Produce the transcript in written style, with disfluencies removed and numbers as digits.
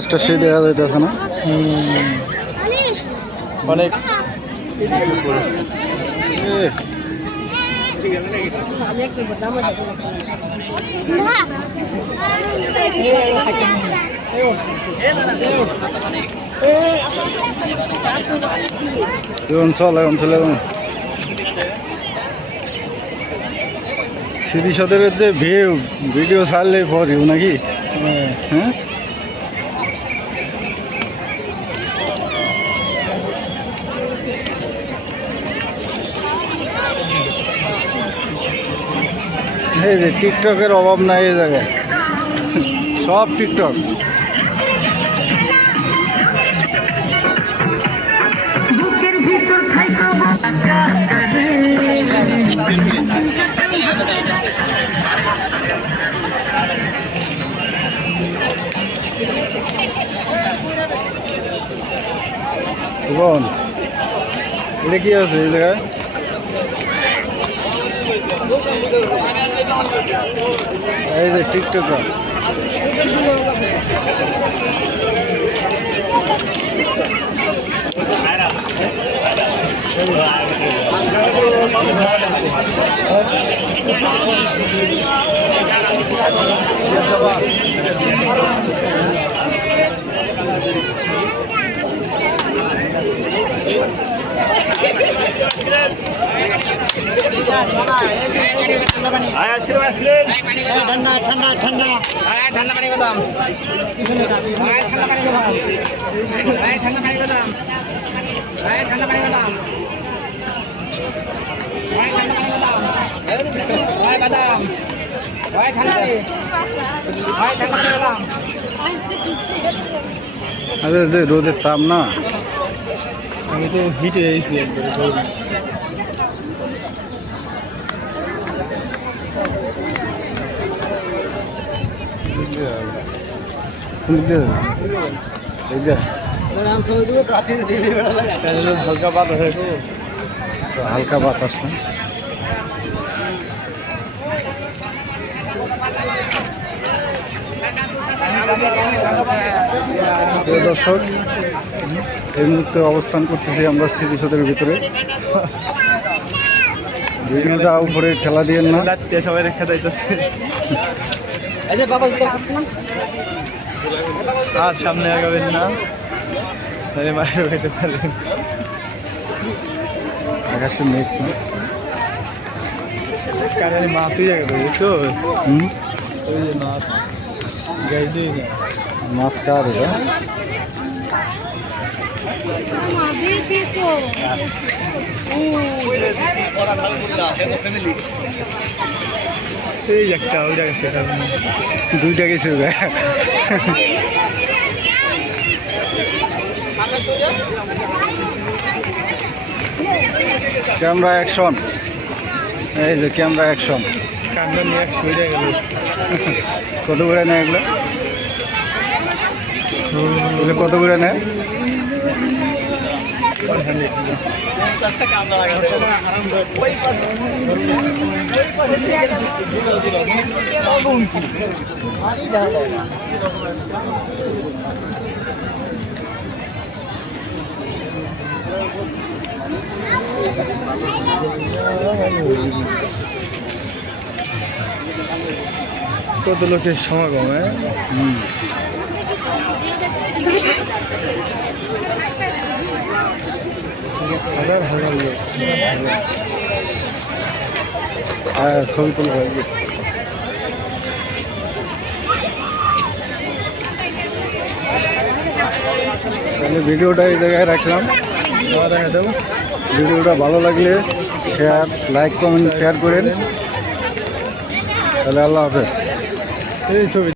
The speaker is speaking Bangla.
একটা সে দেখা যাইতেছে না অনেক অঞ্চল অঞ্চলে সিটি সদরের যে ভিডিও ছাড়লে পরেও নাকি হ্যাঁ এই যে টিকটকের অভাব নাই এই জায়গায় সব টিকটক এটা কি আছে এই জায়গায় এই যে টিকটকার ঠান্ডা ঠান্ডা ঠান্ডা ঠান্ডা পানি বাদাম ঠান্ডা পানি বাদাম ঠান্ডা পানি বাদাম ঠান্ডা পানি বাদাম বাদাম ঠান্ডা বাদাম আরে যে রোদের তাপ না আমি তো হিটে এসেছি হালকা বাতাস হালকা বাতাস না দর্শক এই মুহূর্তে অবস্থান করতেছি আমরা স্মৃতিসৌধের ভিতরে ভিডিওটা উপরে ঠেলা দিয়ে না সবাই রেখে দিতেছে আর সামনে আগাবেন না তাহলে মায়ের খেতে পারবেন আকাশে মেঘ না কারণ মাছই জায়গা বুঝছো ওই যে মাছ গাইডই না মাছ কার এটা এই একটা ওই জায়গা সেটা দুইটা গেছে ক্যামেরা অ্যাকশন এই যে ক্যামেরা অ্যাকশন কান্না নিয়ে 100 হয়ে গেল কত করে নেয় এগুলো কত করে নেয় কত লোকের সমাগম হাজার হাজার লোক ছবি তোলা হয় তাহলে ভিডিওটা এই জায়গায় রাখলাম দেখা দেবো ভিডিওটা ভালো লাগলে শেয়ার লাইক কমেন্ট শেয়ার করেন তাহলে আল্লাহ হাফেজ এই ছবি